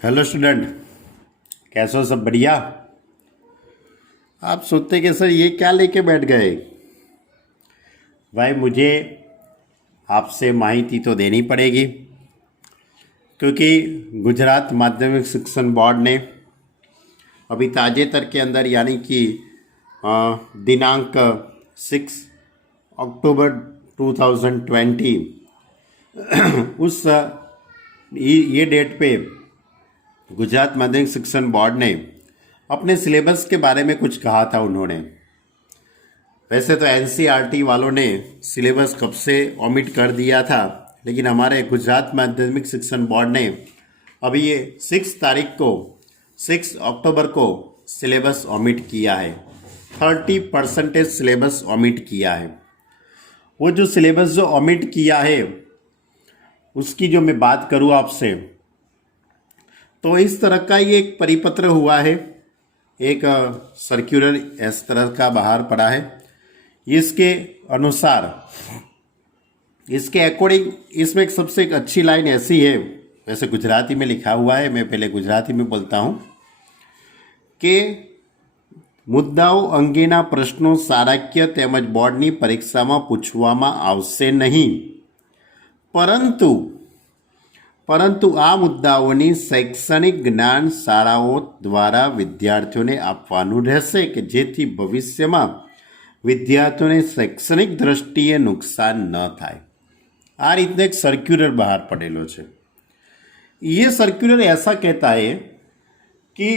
Hello student, कैसे हो? सब बढ़िया? आप सोचते कि सर ये क्या लेके बैठ गए। भाई मुझे आपसे माहिती तो देनी पड़ेगी, क्योंकि गुजरात माध्यमिक शिक्षण बोर्ड ने अभी ताजेतर के अंदर यानी कि दिनांक 6 अक्टूबर 2020 उस ये डेट पे गुजरात माध्यमिक शिक्षण बोर्ड ने अपने सिलेबस के बारे में कुछ कहा था। उन्होंने वैसे तो एनसीईआरटी वालों ने सिलेबस कब से ओमिट कर दिया था, लेकिन हमारे गुजरात माध्यमिक शिक्षण बोर्ड ने अभी ये 6 अक्टूबर को सिलेबस ओमिट किया है। 30% सिलेबस ओमिट किया है। वो जो सिलेबस जो ओमिट किया है उसकी जो मैं बात करूँ आपसे, तो इस तरह का ये एक परिपत्र हुआ है, एक सर्कुलर इस तरह का बाहर पड़ा है। इसके अनुसार, इसके अकॉर्डिंग इसमें सबसे एक अच्छी लाइन ऐसी है, वैसे गुजराती में लिखा हुआ है, मैं पहले गुजराती में बोलता हूँ कि મુદ્દાઓ અંગેના પ્રશ્નો શાળાકીય તેમજ બોર્ડની પરીક્ષામાં પૂછવામાં આવશે નહીં, પરંતુ આ મુદ્દાઓની શૈક્ષણિક જ્ઞાન શાળાઓ દ્વારા વિદ્યાર્થીઓને આપવાનું રહેશે કે જેથી ભવિષ્યમાં વિદ્યાર્થીઓને શૈક્ષણિક દ્રષ્ટિએ નુકસાન ન થાય। આ રીતનો એક સર્ક્યુલર બહાર પડેલો છે। ये सर्कुलर ऐसा कहता है कि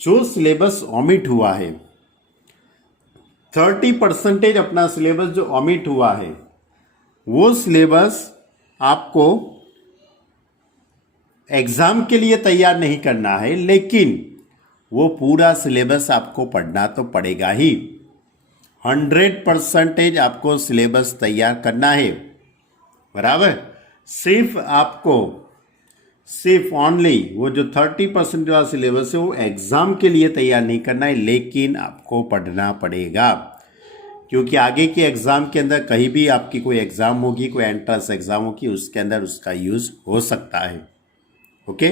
जो सिलेबस ओमिट हुआ है, 30% अपना सिलेबस जो ओमिट हुआ है, वो सिलेबस आपको एग्ज़ाम के लिए तैयार नहीं करना है, लेकिन वो पूरा सिलेबस आपको पढ़ना तो पड़ेगा ही। 100% आपको सिलेबस तैयार करना है, बराबर। सिर्फ ओनली वो जो 30% जो सिलेबस है वो एग्ज़ाम के लिए तैयार नहीं करना है, लेकिन आपको पढ़ना पड़ेगा, क्योंकि आगे के एग्ज़ाम के अंदर कहीं भी आपकी कोई एग्ज़ाम होगी, कोई एंट्रेंस एग्ज़ाम होगी, उसके अंदर उसका यूज़ हो सकता है। ओके,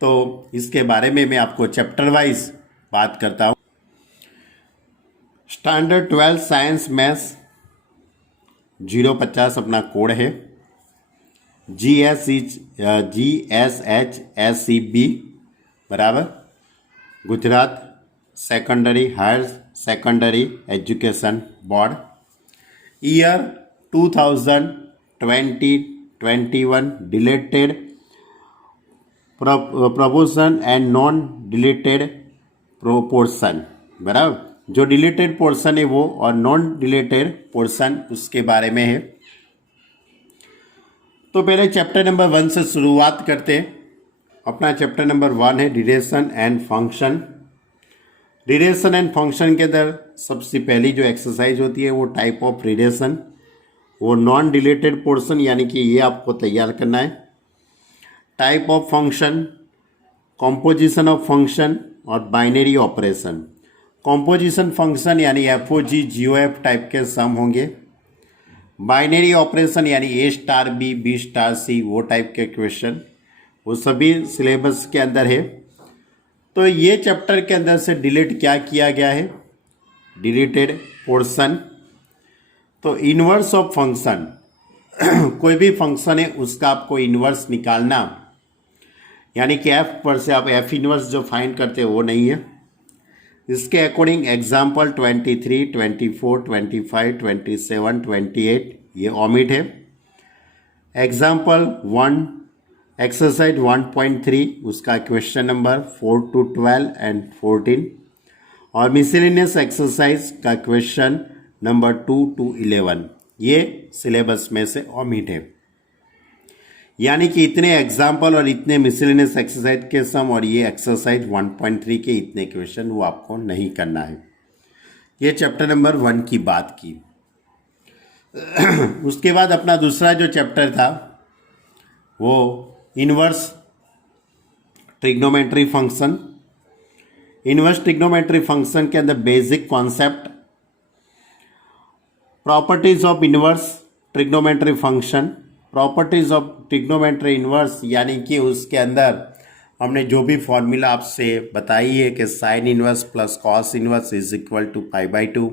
तो इसके बारे में मैं आपको चैप्टर वाइज बात करता हूँ। स्टैंडर्ड 12 साइंस मैथ्स 050 अपना कोड है। GSHSEB बराबर, Gujarat secondary higher secondary education board. Year 2020-21 deleted proportion and non deleted proportion, बराबर। जो डिलेटेड पोर्शन है वो और नॉन डिलेटेड पोर्शन उसके बारे में है। तो पहले चैप्टर नंबर 1 से शुरुआत करते हैं। अपना चैप्टर नंबर 1 है डिरेशन एंड फंक्शन। डिरेशन एंड फंक्शन के अंदर सबसे पहली जो एक्सरसाइज होती है वो टाइप ऑफ डिरेशन, वो नॉन डिलेटेड पोर्शन, यानी कि ये आपको तैयार करना है। Type of function, composition of function और बाइनरी ऑपरेशन। कॉम्पोजिशन फंक्शन यानी FOG GOF टाइप के सम होंगे। बाइनरी ऑपरेशन यानी A*B B*C वो टाइप के क्वेश्चन, वो सभी सिलेबस के अंदर है। तो ये चैप्टर के अंदर से डिलीट क्या किया गया है, डिलीटेड पोर्शन। तो इन्वर्स ऑफ फंक्शन, कोई भी फंक्शन है उसका आपको इन्वर्स निकालना, यानी कि F पर से आप F इन्वर्स जो फाइंड करते हो वो नहीं है। इसके अकॉर्डिंग एग्जाम्पल 23, 24, 25, 27, 28 ये ओमिट है। एग्जाम्पल 1 एक्सरसाइज 1.3 उसका क्वेश्चन नंबर 4 to 12 एंड 14, और मिसलेनियस एक्सरसाइज का क्वेश्चन नंबर 2 to 11 ये सिलेबस में से ओमिट है। यानी कि इतने एग्जाम्पल और इतने मिसलेनियस एक्सरसाइज के सम और ये एक्सरसाइज 1.3 के इतने क्वेश्चन वो आपको नहीं करना है। ये चैप्टर नंबर 1 की बात की। उसके बाद अपना दूसरा जो चैप्टर था वो inverse trigonometry function. Inverse trigonometry function के अंदर basic concept, properties of inverse trigonometry function. Properties of trigonometry inverse यानी कि उसके अंदर हमने जो भी फॉर्मूला आपसे बताई है कि sine inverse plus cos inverse is equal to π/2,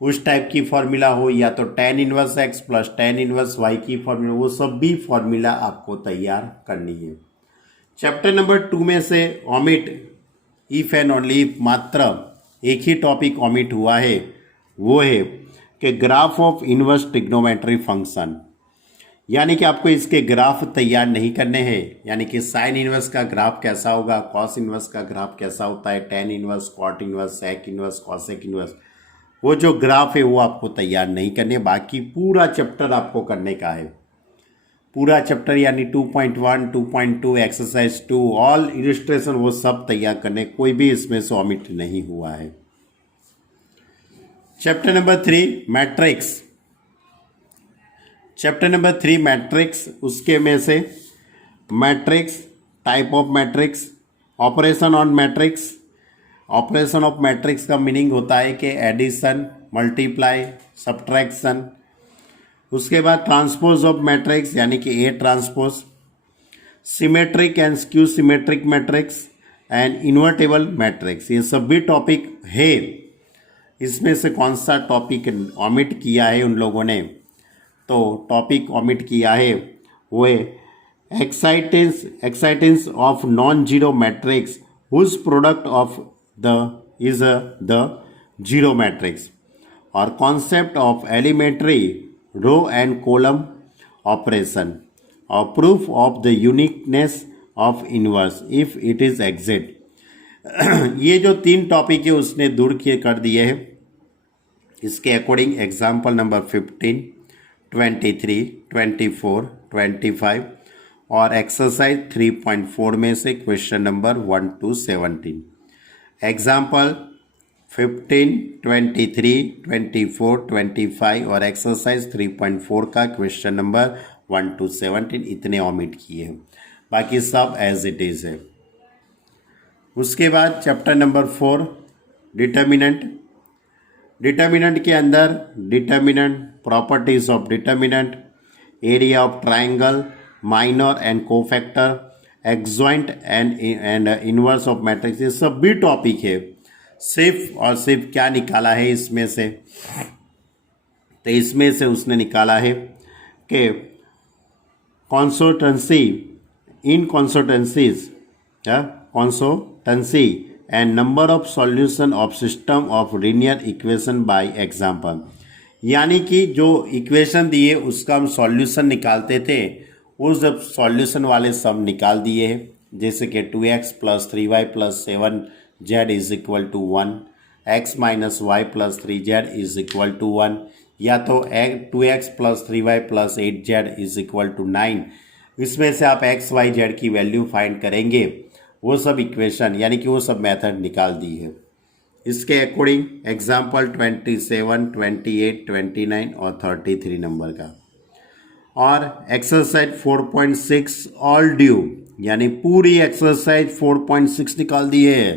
उस टाइप की फॉर्मूला हो या तो tan inverse x plus tan inverse y की फॉर्मूला, वो सब भी फॉर्मूला आपको तैयार करनी है। चैप्टर नंबर 2 में से omit if and only if, मात्र एक ही टॉपिक ओमिट हुआ है, वो है कि graph of inverse trigonometry function, यानी कि आपको इसके ग्राफ तैयार नहीं करने हैं। यानी कि साइन इनवर्स का ग्राफ कैसा होगा, कॉस इनवर्स का ग्राफ कैसा होता है, tan inverse, cot inverse, sec inverse, cosec inverse, वो जो ग्राफ है वो आपको तैयार नहीं करने। बाकी पूरा चैप्टर आपको करने का है, पूरा चैप्टर यानी 2.1, 2.2, एक्सरसाइज 2, ऑल इलस्ट्रेशन वो सब तैयार करने, कोई भी इसमें से ओमिट नहीं हुआ है। Chapter number 3 matrix, chapter number 3 matrix, उसके में से matrix, type of matrix, operation on matrix. Operation of matrix का मीनिंग होता है कि एडिशन, मल्टीप्लाई, सब्ट्रैक्शन। उसके बाद ट्रांसपोज ऑफ मैट्रिक्स यानी कि A transpose, symmetric and skew symmetric matrix and invertible matrix, ये सब भी टॉपिक है। इसमें से कौन सा टॉपिक ओमिट किया है उन लोगों ने, तो टॉपिक ओमिट किया है वो है existence of non zero matrix whose product of the is the zero matrix, और concept of elementary row and column operation, और proof of the uniqueness of inverse if it is exist. ये जो 3 topic है उसने दूर किए कर दिए हैं। इसके अकॉर्डिंग एग्जाम्पल नंबर 15, 23, 24, 25 और एक्सरसाइज 3.4 में से क्वेश्चन नंबर 1 to 17। एग्जाम्पल 15, 23, 24, 25 और एक्सरसाइज 3.4 का क्वेश्चन नंबर 1 to 17 इतने ओमिट किए हैं, बाकी सब एज इट इज़ है। उसके बाद चैप्टर नंबर 4 डिटर्मिनेंट। डिटर्मिनेंट के अंदर determinant, properties of determinant, area of triangle, minor and cofactor, adjoint and inverse of matrix, ये सब भी टॉपिक है। सिर्फ और सिर्फ क्या निकाला है इसमें से, तो इसमें से उसने निकाला है कि consistency, inconsistencies, consistency and number of solution of system of linear equation by example, यानी कि जो इक्वेशन दिए उसका हम सॉल्यूशन निकालते थे, वो जब सॉल्यूशन वाले सब निकाल दिए हैं। जैसे कि 2x + 3y + 7z is equal to 1, x - y + 3z is equal to 1, या तो 2x + 3y + 8z is equal to 9। इसमें से आप x, y, z की वैल्यू फाइंड करेंगे, वो सब इक्वेशन यानी कि वो सब मेथड निकाल दी है। इसके अकॉर्डिंग एग्जाम्पल 27, 28, 29 और 33 नंबर का, और एक्सरसाइज 4.6 ऑल ड्यू, यानी पूरी एक्सरसाइज 4.6 निकाल दी है,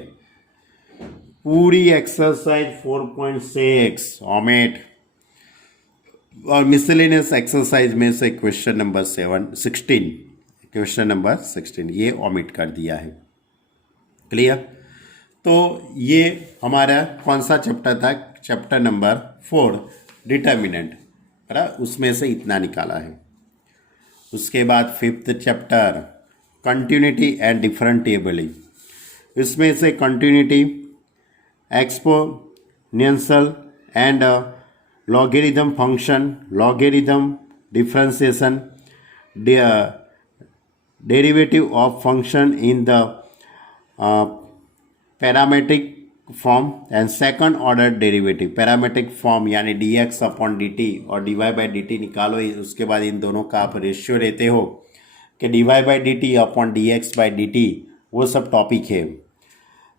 पूरी एक्सरसाइज 4.6 ओमिट। और मिसलेनियस एक्सरसाइज में से क्वेश्चन नंबर 16, क्वेश्चन नंबर 16 ये ओमिट कर दिया है। क्लियर? तो ये हमारा कौन सा चैप्टर था, चैप्टर नंबर 4 डिटर्मिनेंट, उसमें से इतना निकाला है। उसके बाद 5th चैप्टर कंटिन्यूटी एंड डिफरेंटिएबिलिटी, इसमें से continuity, exponential and logarithm function, logarithm, differentiation, derivative of function in the parametric form and second order derivative, parametric form यानी dx/dt और dy/dt निकालो। उसके बाद इन दोनों का आप रेशियो लेते हो कि dy/dt/dx/dt, वो सब टॉपिक है।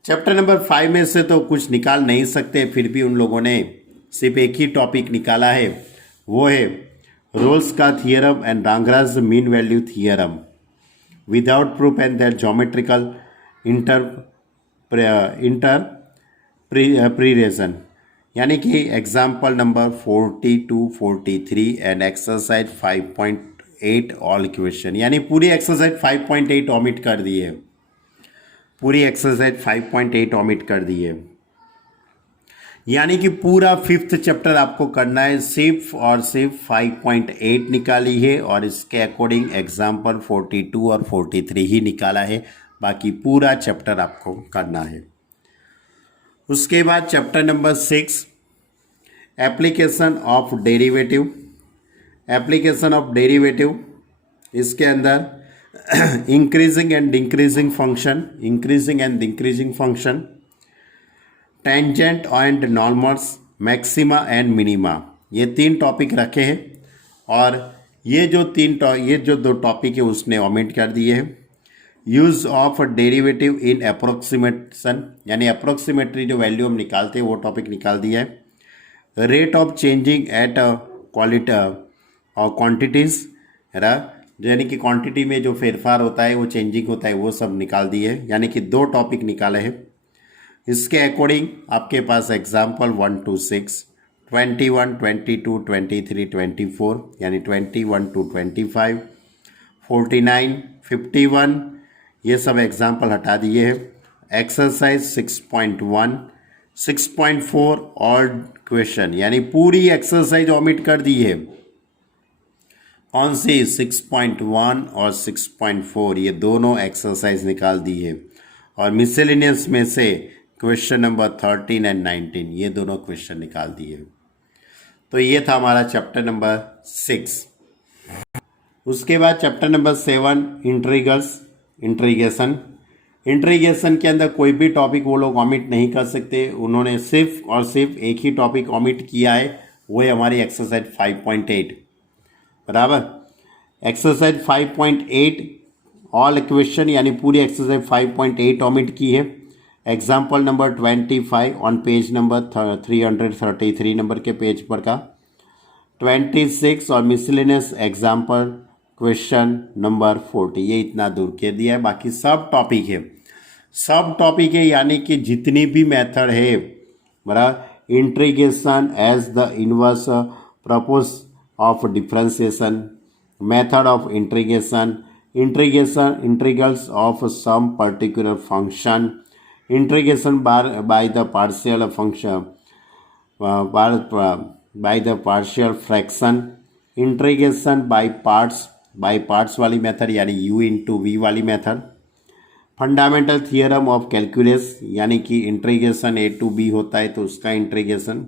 चैप्टर नंबर 5 में से तो कुछ निकाल नहीं सकते, फिर भी उन लोगों ने सिर्फ एक ही टॉपिक निकाला है, वो है रोल्स का theorem and Lagrange mean value theorem without proof and their geometrical interpretation, यानी कि example number 42, 43 and exercise 5.8 all question, यानी पूरी एक्सरसाइज 5.8 ओमिट कर दी है। पूरी एक्सरसाइज 5.8 ऑमिट कर दी है। यानी कि पूरा 5th चैप्टर आपको करना है, सिर्फ और सिर्फ 5.8 निकाली है और इसके अकॉर्डिंग एग्जाम्पल 42 और 43 ही निकाला है, बाकी पूरा चैप्टर आपको करना है। उसके बाद chapter number 6 application of derivative. Application of derivative, इसके अंदर increasing and decreasing function, increasing and decreasing function, tangent and normals, maxima and minima, ये 3 टॉपिक रखे हैं और ये जो 2 टॉपिक है उसने ओमिट कर दिए हैं। Use of derivative in approximation, यानी अप्रोक्सीमेटरी जो वैल्यू हम निकालते हैं वो टॉपिक निकाल दिया है। Rate of changing at quality और क्वांटिटीज़, यानी कि क्वांटिटी में जो फेरफार होता है वो चेंजिंग होता है, वो सब निकाल दिए है, यानी कि 2 टॉपिक निकाले हैं। इसके अकॉर्डिंग आपके पास एग्जाम्पल 1 to 6, 21, 22, 23, 24, यानी 21 to 25, 49, 51, ये सब एग्जाम्पल हटा दिए हैं। एक्सरसाइज 6.1, 6.4 और क्वेश्चन, यानी पूरी एक्सरसाइज ओमिट कर दी है। कौन सी? 6.1 और 6.4, ये दोनों एक्सरसाइज निकाल दी है। और मिसलेनियस में से क्वेश्चन नंबर 13 एंड 19, ये दोनों क्वेश्चन निकाल दिए। तो ये था हमारा चैप्टर नंबर 6। उसके बाद चैप्टर नंबर 7 इंट्रीगल्स, इंट्रीगेशन। इंट्रीगेशन के अंदर कोई भी टॉपिक वो लोग ओमिट नहीं कर सकते, उन्होंने सिर्फ और सिर्फ एक ही टॉपिक ओमिट किया है, वो है हमारी एक्सरसाइज 5.8, बराबर। एक्सरसाइज 5.8 ऑल क्वेश्चन, यानी पूरी एक्सरसाइज 5.8 ओमिट की है। Example number 25 on page number 333 number के पेज पर का, 26 और मिसलेनियस एग्जाम्पल क्वेश्चन नंबर 40, ये इतना दूर के दिया है। बाकी सब टॉपिक है, सब टॉपिक है, यानी कि जितनी भी मेथड है, बराबर। Integration as the inverse propose of differentiation, method of integration, integration integrals of some particular function, integration by the partial function, by the partial fraction, integration by parts वाली मेथड, यानी u into v वाली method. Fundamental theorem of calculus, यानी कि integration a to b होता है तो उसका integration.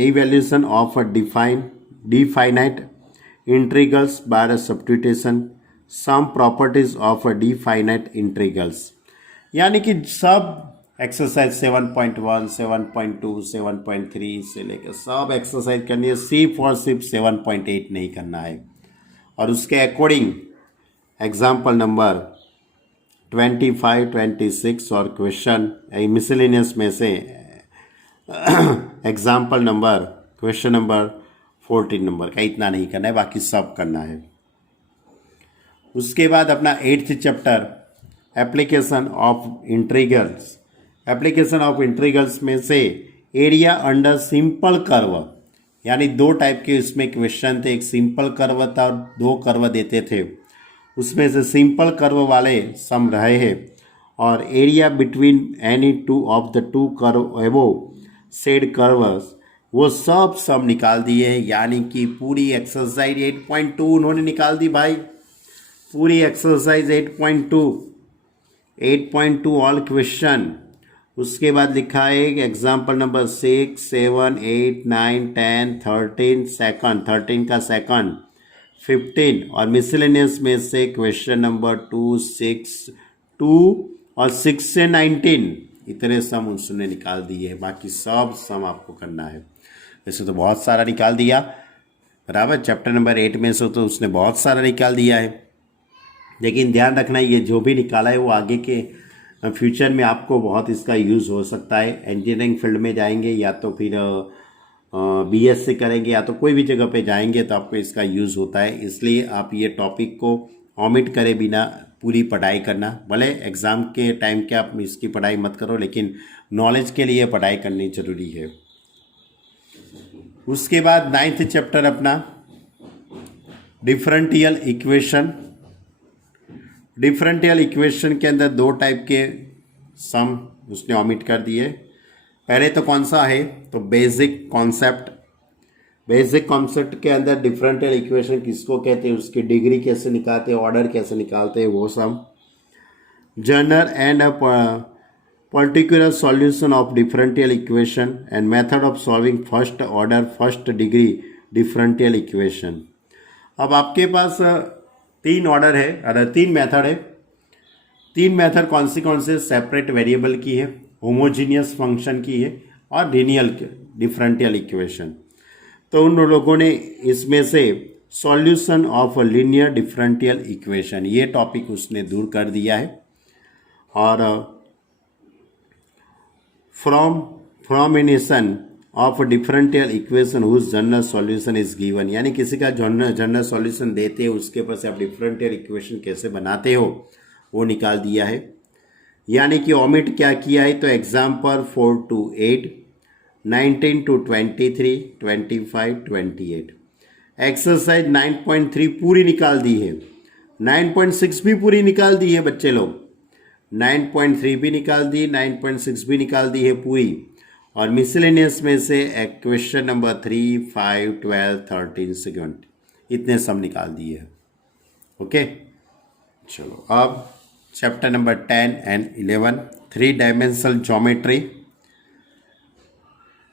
Evaluation of definite integrals by substitution, some properties of definite integrals, यानी कि सब एक्सरसाइज 7.1, 7.2, 7.3 से लेकर सब एक्सरसाइज करनी है, सिर्फ और सिर्फ 7.8 नहीं करना है। और उसके अकॉर्डिंग एग्जाम्पल नंबर 25, 26 और क्वेश्चन मिसलेनियस में से example number question number 14 number का इतना नहीं करना है, बाकी सब करना है। उसके बाद अपना 8th chapter application of integrals. Application of integrals में से एरिया अंडर सिंपल कर्व, यानी 2 टाइप के इसमें क्वेश्चन थे, एक सिंपल कर्व था और 2 कर्व देते थे, उसमें से सिंपल कर्व वाले सम रहे हैं। और area between any 2 of the 2 curve above said curves, वो सब सम निकाल दिए हैं, यानी कि पूरी एक्सरसाइज 8.2 उन्होंने निकाल दी भाई, पूरी एक्सरसाइज 8.2 ऑल क्वेश्चन। उसके बाद लिखा है एग्जाम्पल नंबर 6, 7, 8, 9, 10, 13 सेकंड, 13 का सेकंड, 15 और मिसलेनियस में से क्वेश्चन नंबर 2, 6, 2 और 6 से 19, इतने सम उसने निकाल दिए हैं। बाकी सब सम आपको करना है। वैसे तो बहुत सारा निकाल दिया, बराबर। चैप्टर नंबर 8 में से तो उसने बहुत सारा निकाल दिया है, लेकिन ध्यान रखना ये जो भी निकाला है वो आगे के फ्यूचर में आपको बहुत इसका यूज़ हो सकता है। इंजीनियरिंग फील्ड में जाएंगे या तो फिर बीएससी करेंगे या तो कोई भी जगह पे जाएंगे तो आपको इसका यूज़ होता है। इसलिए आप ये टॉपिक को ओमिट करे बिना पूरी पढ़ाई करना, भले एग्ज़ाम के टाइम के आप इसकी पढ़ाई मत करो, लेकिन नॉलेज के लिए पढ़ाई करनी ज़रूरी है। उसके बाद 9th चैप्टर अपना डिफरेंशियल इक्वेशन, डिफरेंशियल इक्वेशन के अंदर दो टाइप के सम उसने ऑमिट कर दिए। पहले तो कौन सा है, तो बेसिक कॉन्सेप्ट। बेसिक कॉन्सेप्ट के अंदर डिफरेंशियल इक्वेशन किसको कहते हैं, उसकी डिग्री कैसे निकालते हैं, ऑर्डर कैसे निकालते हैं, वो सम। General and particular solution of differential equation and method of solving first order first degree differential equation। अब आपके पास तीन ऑर्डर है, अगर तीन मेथड है। तीन मेथड कौन से सेपरेट वेरिएबल की है, होमोजीनियस फंक्शन की है और लीनियर डिफरेंशियल इक्वेशन। तो उन लोगों ने इसमें से solution of linear differential equation ये टॉपिक उसने दूर कर दिया है। और formation of differential equation whose general solution is given, यानी किसी का जनरल सॉल्यूशन देते हो उसके ऊपर से आप डिफरेंशियल इक्वेशन कैसे बनाते हो वो निकाल दिया है। यानी कि ओमिट क्या किया है, तो एग्जाम्पल 4 to 8, 19 to 23, 25, 28। एक्सरसाइज 9.3 पूरी निकाल दी है, 9.6 भी पूरी निकाल दी है बच्चे लोग, 9.3 भी निकाल दी, 9.6 भी निकाल दी है पूरी। और मिसलेनियस में से क्वेश्चन नंबर 3, 5, 12, 13, 16 इतने सब निकाल दिए है। ओके, चलो अब chapter number 10 and 11 3 dimensional geometry.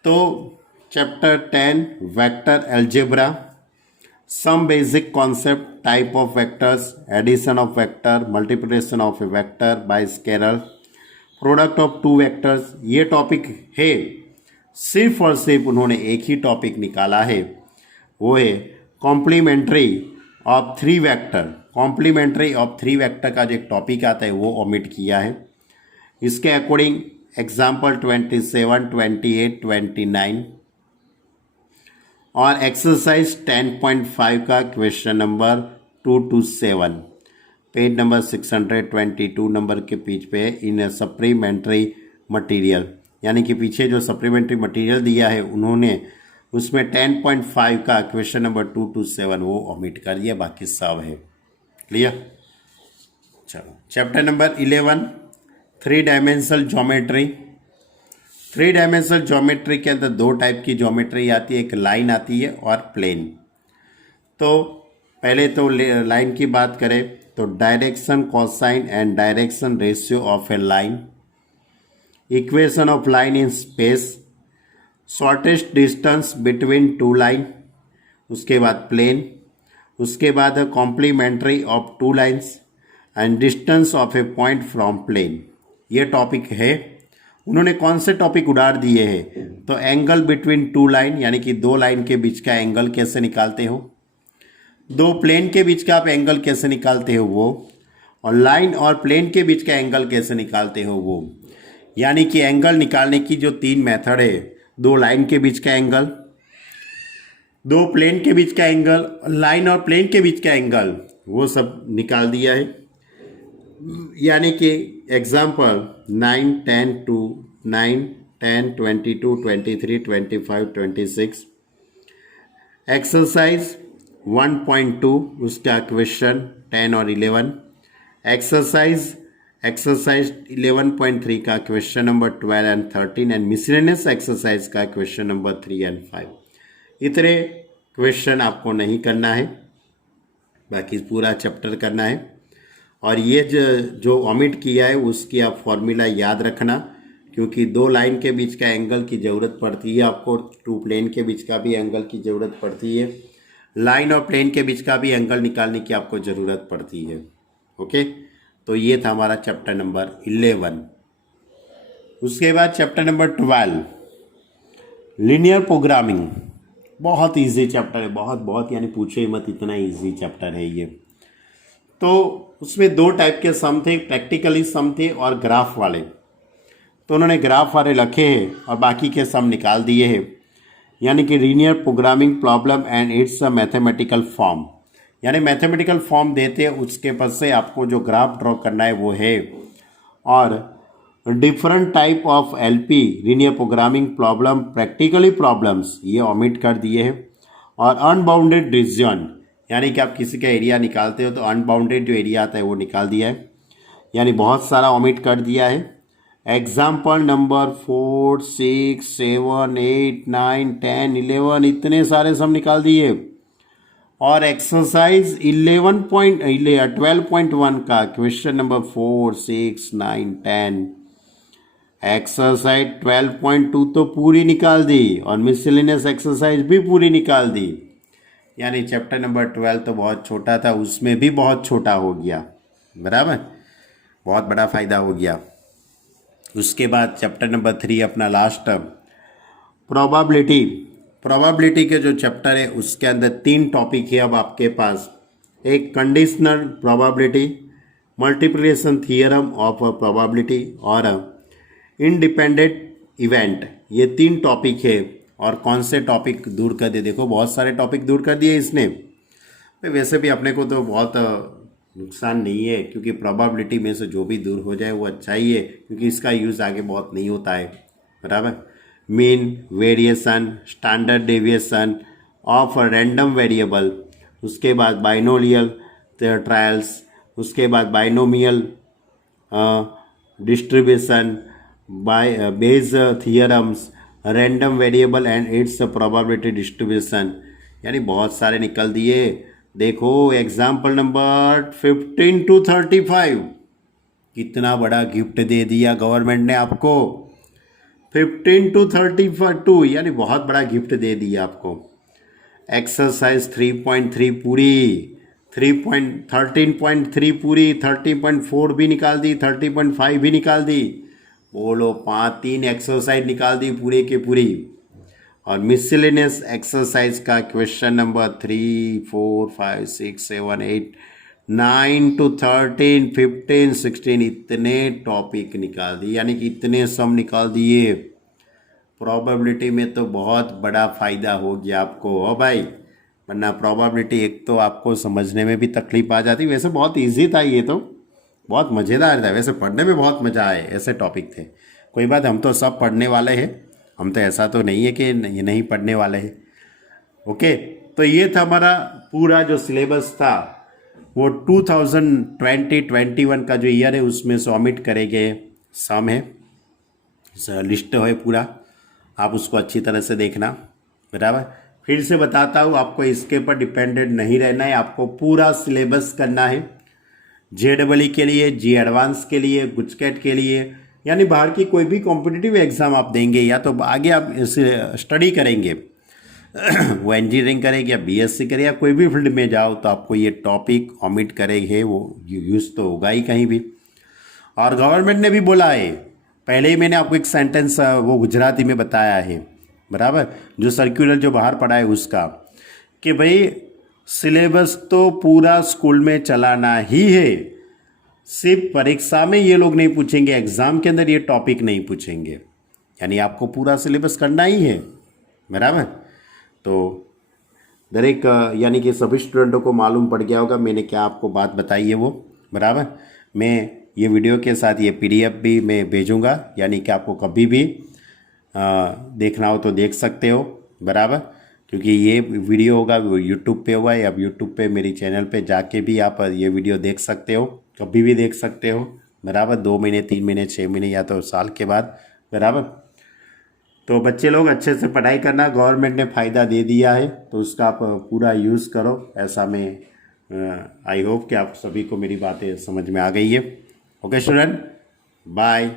तो chapter 10 vector algebra, some basic concept, type of vectors, addition of vector, multiplication of a vector by scalar, product of two vectors, ये टॉपिक है। सिर्फ और सिर्फ उन्होंने एक ही टॉपिक निकाला है, वो है complementary of three vector. Complementary of three vector का जो एक टॉपिक आता है वो ओमिट किया है। इसके अकॉर्डिंग एग्जाम्पल 27, 28, 29 और एक्सरसाइज 10.5 का question number 2 to 7 page number 622 number के पेज पे इन सप्लीमेंट्री मटेरियल, यानी कि पीछे जो सप्लीमेंट्री मटेरियल दिया है उन्होंने उसमें 10.5 का क्वेश्चन नंबर 2 to 7 वो ओमिट कर दिया, बाकी सब है। क्लियर। चलो chapter number 11 3 dimensional geometry. 3 dimensional geometry के अंदर दो टाइप की ज्योमेट्री आती है, एक लाइन आती है और प्लेन। तो पहले तो लाइन की बात करें तो direction cosine and direction ratio of a line, equation of line in space, shortest distance between two line, उसके बाद प्लेन, उसके बाद complementary of two lines and distance of a point from plane. ये topic है। उन्होंने कौन से topic उड़ाड़ दिए हैं, तो एंगल बिटवीन टू लाइन, यानी कि दो लाइन के बीच का एंगल कैसे निकालते हो, दो प्लेन के बीच का आप एंगल कैसे निकालते हो वो, और लाइन और प्लेन के बीच का एंगल कैसे निकालते हो वो। यानी कि एंगल निकालने की जो तीन मेथड है, दो लाइन के बीच का एंगल, दो प्लेन के बीच का एंगल, लाइन और प्लेन के बीच का एंगल, वो सब निकाल दिया है। यानी कि एग्जाम्पल 9, 10 to 9, 10, 22, 23, 25, 26। एक्सरसाइज 1.2 उसका क्वेश्चन 10 और 11। एक्सरसाइज 11.3 का question number 12 and 13 and miscellaneous exercise का क्वेश्चन नंबर 3 and 5। इतने क्वेश्चन आपको नहीं करना है, बाकी पूरा चैप्टर करना है। और ये जो ओमिट किया है उसकी आप फॉर्मूला याद रखना, क्योंकि दो लाइन के बीच का एंगल की ज़रूरत पड़ती है आपको, टू प्लेन के बीच का भी एंगल की ज़रूरत पड़ती है, लाइन और प्लेन के बीच का भी एंगल निकालने की आपको ज़रूरत पड़ती है। ओके, तो ये था हमारा चैप्टर नंबर 11। उसके बाद चैप्टर नंबर 12 लीनियर प्रोग्रामिंग। बहुत ईजी चैप्टर है, बहुत यानी पूछो ही मत, इतना ईजी चैप्टर है ये। तो उसमें दो टाइप के सम थे, प्रैक्टिकली सम थे और ग्राफ वाले। तो उन्होंने ग्राफ वाले रखे हैं और बाकी के सम निकाल दिए हैं। यानी कि linear programming problem and it's a mathematical form, यानी मैथमेटिकल फॉर्म देते हैं, उसके पास से आपको जो ग्राफ ड्रॉ करना है वो है। और different type of LP linear programming problem, practically problems ये ओमिट कर दिए हैं। और अनबाउंडेड रीजन, यानी कि आप किसी का एरिया निकालते हो तो अनबाउंडेड जो एरिया आता है वो निकाल दिया है, यानी बहुत सारा ओमिट कर दिया है। एग्जाम्पल नंबर 4, 6, 7, 8, 9, 10, 11 इतने सारे सब निकाल दिए। और एक्सरसाइज 12.1 का क्वेश्चन नंबर 4, 6, 9, 10, एक्सरसाइज 12.2 तो पूरी निकाल दी और मिसलेनियस एक्सरसाइज भी पूरी निकाल दी। यानी चैप्टर नंबर 12 तो बहुत छोटा था, उसमें भी बहुत छोटा हो गया, बराबर, बहुत बड़ा फायदा हो गया। उसके बाद चैप्टर नंबर 3 अपना लास्ट प्रोबेबिलिटी। प्रोबेबिलिटी के जो चैप्टर है उसके अंदर 3 टॉपिक है अब आपके पास। एक conditional probability, multiplication theorem of probability और इंडिपेंडेंट इवेंट, ये 3 टॉपिक है। और कौन से टॉपिक दूर कर दिए, देखो बहुत सारे टॉपिक दूर कर दिए इसने। वैसे भी अपने को तो बहुत नुकसान नहीं है, क्योंकि प्रोबेबिलिटी में से जो भी दूर हो जाए वो अच्छा ही है, क्योंकि इसका यूज़ आगे बहुत नहीं होता है, बराबर। Mean variation, standard deviation of random variable, उसके बाद बाइनोमियल ट्रायल्स, उसके बाद binomial distribution, Bayes theorems, random variable and its probability distribution, यानी बहुत सारे निकल दिए। देखो एग्जाम्पल नंबर 15 to 35, कितना बड़ा गिफ्ट दे दिया गवर्नमेंट ने आपको। 15 to 32 यानी बहुत बड़ा गिफ्ट दे दिया आपको। एक्सरसाइज 3.3 पूरी, 13.3 पूरी, 13.4 भी निकाल दी, 30.5 भी निकाल दी। बोलो 3 एक्सरसाइज निकाल दी पूरे के पूरी। और मिसलेनियस एक्सरसाइज का क्वेश्चन नंबर 3, 4, 5, 6, 7, 8, 9 to 13, 15, 16 इतने टॉपिक निकाल दिए, यानी कि इतने सम निकाल दिए। प्रोबेबिलिटी में तो बहुत बड़ा फ़ायदा हो गया आपको हो भाई, वरना प्रोबेबिलिटी एक तो आपको समझने में भी तकलीफ आ जाती। वैसे बहुत इजी था ये तो, बहुत मज़ेदार था, वैसे पढ़ने में बहुत मज़ा आए, ऐसे टॉपिक थे। कोई बात, हम तो सब पढ़ने वाले हैं, हम तो ऐसा तो नहीं है कि ये नहीं पढ़ने वाले हैं। ओके, तो ये था हमारा पूरा जो सिलेबस था, वो 2020-21 का जो ईयर है उसमें से ओमिट करे गए सम है, लिस्ट है पूरा, आप उसको अच्छी तरह से देखना, बराबर। फिर से बताता हूँ, आपको इसके ऊपर डिपेंडेंट नहीं रहना है, आपको पूरा सिलेबस करना है। JEE के लिए, जी एडवांस के लिए, गुजकेट के लिए, यानी बाहर की कोई भी कॉम्पिटिटिव एग्ज़ाम आप देंगे या तो आगे आप इसे स्टडी करेंगे वो इंजीनियरिंग करेंगे या BSc करें या कोई भी फील्ड में जाओ, तो आपको ये टॉपिक ओमिट करेंगे वो यूज़ तो होगा ही कहीं भी। और गवर्नमेंट ने भी बोला है, पहले ही मैंने आपको एक सेंटेंस वो गुजराती में बताया है, बराबर, जो सर्कुलर जो बाहर पड़ा है उसका, कि भाई सिलेबस तो पूरा स्कूल में चलाना ही है, सिर्फ परीक्षा में ये लोग नहीं पूछेंगे, एग्ज़ाम के अंदर ये टॉपिक नहीं पूछेंगे, यानी आपको पूरा सिलेबस करना ही है, बराबर। तो दरेक यानी कि सभी स्टूडेंटों को मालूम पड़ गया होगा मैंने क्या आपको बात बताई है वो, बराबर। मैं ये वीडियो के साथ ये PDF भी मैं भेजूँगा, यानी कि आपको कभी भी देखना हो तो देख सकते हो, बराबर। क्योंकि ये वीडियो होगा वो यूट्यूब पे होगा, या यूट्यूब पे मेरी चैनल पे जाके भी आप ये वीडियो देख सकते हो, कभी भी देख सकते हो, बराबर। 2 महीने, 3 महीने, 6 महीने या तो साल के बाद, बराबर। तो बच्चे लोग अच्छे से पढ़ाई करना, गवर्नमेंट ने फ़ायदा दे दिया है तो उसका आप पूरा यूज़ करो, ऐसा मैं आई होप कि आप सभी को मेरी बातें समझ में आ गई है। Okay student, bye.